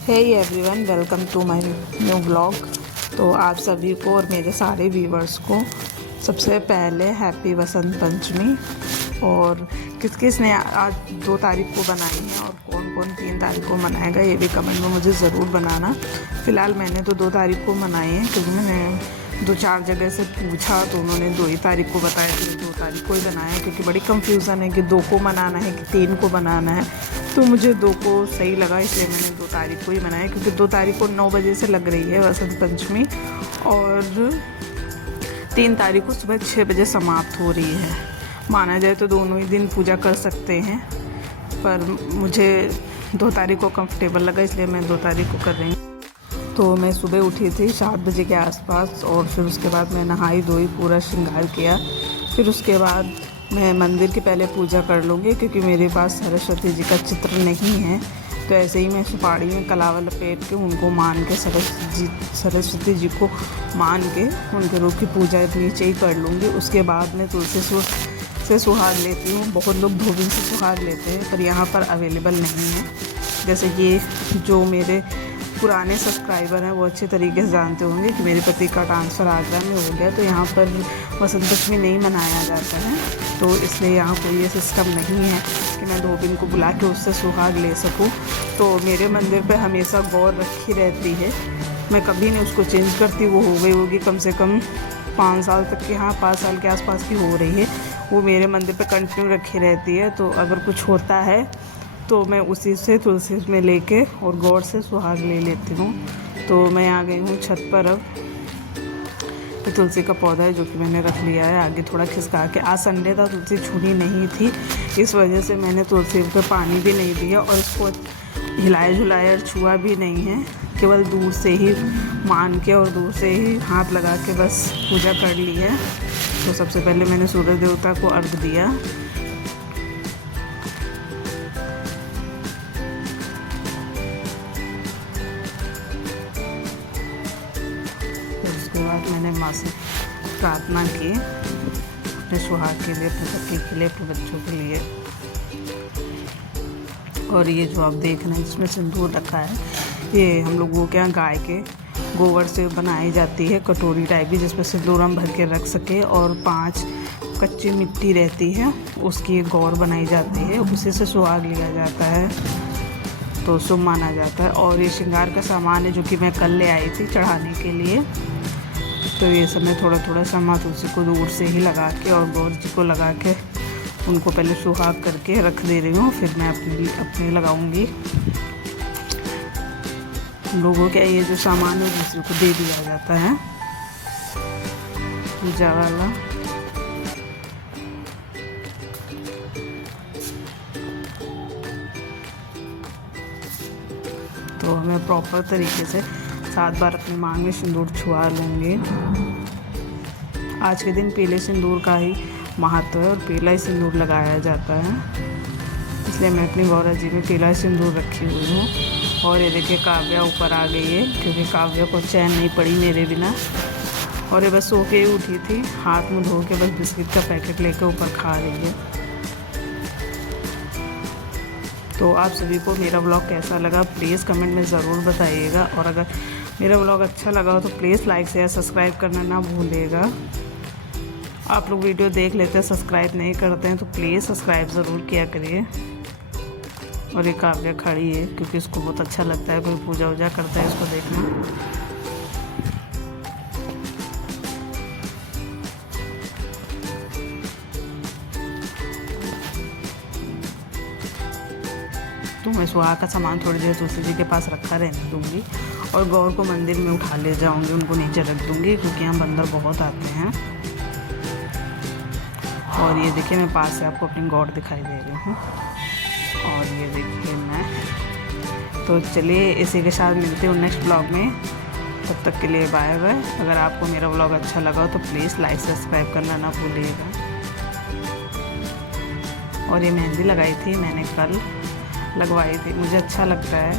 Hey everyone, welcome to my new blog. तो आप सभी को और मेरे सारे व्यूवर्स को सबसे पहले हैप्पी वसंत पंचमी। और किस किस ने आज 2 तारीख को बनाई है और कौन कौन 3 तारीख को मनाएगा ये भी कमेंट में मुझे ज़रूर बनाना। फ़िलहाल मैंने तो 2 तारीख को मनाई है, क्योंकि मैंने 2-4 जगह से पूछा तो उन्होंने 2 ही तारीख को बताया कि 2 तारीख को ही बनाया, क्योंकि बड़ी कंफ्यूज़न है कि 2 को मनाना है कि 3 को बनाना है। तो मुझे 2 को सही लगा, इसलिए मैंने 2 तारीख को ही बनाया, क्योंकि 2 तारीख को 9 बजे से लग रही है वसंत पंचमी और 3 तारीख को सुबह 6 बजे समाप्त हो रही है। माना जाए तो दोनों ही दिन पूजा कर सकते हैं, पर मुझे 2 तारीख को कंफर्टेबल लगा, इसलिए मैं 2 तारीख को कर रही हूँ। तो मैं सुबह उठी थी 7 बजे के आसपास और फिर उसके बाद मैं नहाई धोई, पूरा श्रृंगार किया। फिर उसके बाद मैं मंदिर की पहले पूजा कर लूँगी, क्योंकि मेरे पास सरस्वती जी का चित्र नहीं है। तो ऐसे ही मैं सुपारी में कलावा लपेट के उनको मान के सरस्वती जी को मान के उनके रूप की पूजा नीचे ही कर लूँगी। उसके बाद मैं तुलसी से सुहाग लेती हूँ। बहुत लोग धोबी से सुहाग लेते हैं, पर यहाँ पर अवेलेबल नहीं है। जैसे कि जो मेरे पुराने सब्सक्राइबर हैं वो अच्छे तरीके से जानते होंगे कि मेरे पति का ट्रांसफ़र आगरा में हो गया, तो यहाँ पर वसंत पंचमी नहीं मनाया जाता है। तो इसलिए यहाँ कोई ये सिस्टम नहीं है कि मैं धोबिन को बुला के उससे सुहाग ले सकूँ। तो मेरे मंदिर पे हमेशा गौर रखी रहती है, मैं कभी नहीं उसको चेंज करती। वो हो गई होगी कम से कम 5 साल तक की, हाँ 5 साल के आसपास की हो रही है। वो मेरे मंदिर पे कंटिन्यू रखी रहती है। तो अगर कुछ होता है तो मैं उसी से तुलसी में लेके और गौर से सुहाग ले लेती हूँ। तो मैं आ गई हूँ छत पर। अब तो तुलसी का पौधा है जो कि मैंने रख लिया है आगे थोड़ा खिसका के। आज संडे था, तुलसी छूनी नहीं थी, इस वजह से मैंने तुलसी पे पानी भी नहीं दिया और इसको हिलाया झुलाया और छुआ भी नहीं है। केवल दूर से ही मान के और दूर से ही हाथ लगा के बस पूजा कर ली है। तो सबसे पहले मैंने सूर्य देवता को अर्घ दिया। उसके बाद मैंने माँ से प्रार्थना की अपने सुहाग के लिए, अपने पति के लिए, अपने बच्चों के लिए। और ये जो आप देख रहे हैं जिसमें सिंदूर रखा है, ये हम लोगों के यहाँ गाय के गोबर से बनाई जाती है कटोरी टाइप की, जिसमें सिंदूर हम भर के रख सके। और 5 कच्ची मिट्टी रहती है, उसकी एक गौर बनाई जाती है, उसी से सुहाग लिया जाता है, तो शुभ माना जाता है। और ये श्रृंगार का सामान है जो कि मैं कल ले आई थी चढ़ाने के लिए। तो ये सब मैं थोड़ा थोड़ा सामान तुलसी को दूर से ही लगा के और गौर जी को लगा के उनको पहले सुहाग करके रख दे रही हूँ। फिर मैं अपनी लगाऊंगी। लोगों के ये जो सामान है दूसरे को दे दिया जाता है पूजा वाला। तो मैं प्रॉपर तरीके से 7 बार अपनी मांग में सिंदूर छुआ लूँगी। आज के दिन पीले सिंदूर का ही महत्व है और पीला ही सिंदूर लगाया जाता है, इसलिए मैं अपनी गौरा जी में पीला सिंदूर रखी हुई हूँ। और ये देखिए काव्या ऊपर आ गई है, क्योंकि काव्या को चैन नहीं पड़ी मेरे बिना। और ये बस सो के ही उठी थी, हाथ मुँह धो के बस बिस्किट का पैकेट लेके ऊपर खा रही है। तो आप सभी को मेरा ब्लॉग कैसा लगा प्लीज़ कमेंट में ज़रूर बताइएगा। और अगर मेरा ब्लॉग अच्छा लगा हो तो प्लीज़ लाइक शेयर सब्सक्राइब करना ना भूलिएगा। आप लोग वीडियो देख लेते हैं, सब्सक्राइब नहीं करते हैं, तो प्लीज़ सब्सक्राइब ज़रूर किया करिए। और ये काव्या खड़ी है क्योंकि इसको बहुत अच्छा लगता है कोई पूजा वूजा करता है इसको देखना। तो मैं सुहाग का सामान थोड़ी देर तुलसी जी के पास रखा रहने दूँगी और गौर को मंदिर में उठा ले जाऊँगी, उनको नीचे रख दूँगी, क्योंकि यहाँ बंदर बहुत आते हैं। और ये देखिए मैं पास से आपको अपनी गौर दिखाई दे रही हूँ। और ये देखिए मैं, तो चलिए इसी के साथ मिलते हैं नेक्स्ट ब्लॉग में। तब तक के लिए बाय बाय। अगर आपको मेरा ब्लॉग अच्छा लगा हो तो प्लीज़ लाइक सब्सक्राइब करना ना भूलिएगा। और ये मेहंदी लगाई थी मैंने कल, लगवाई थी, मुझे अच्छा लगता है।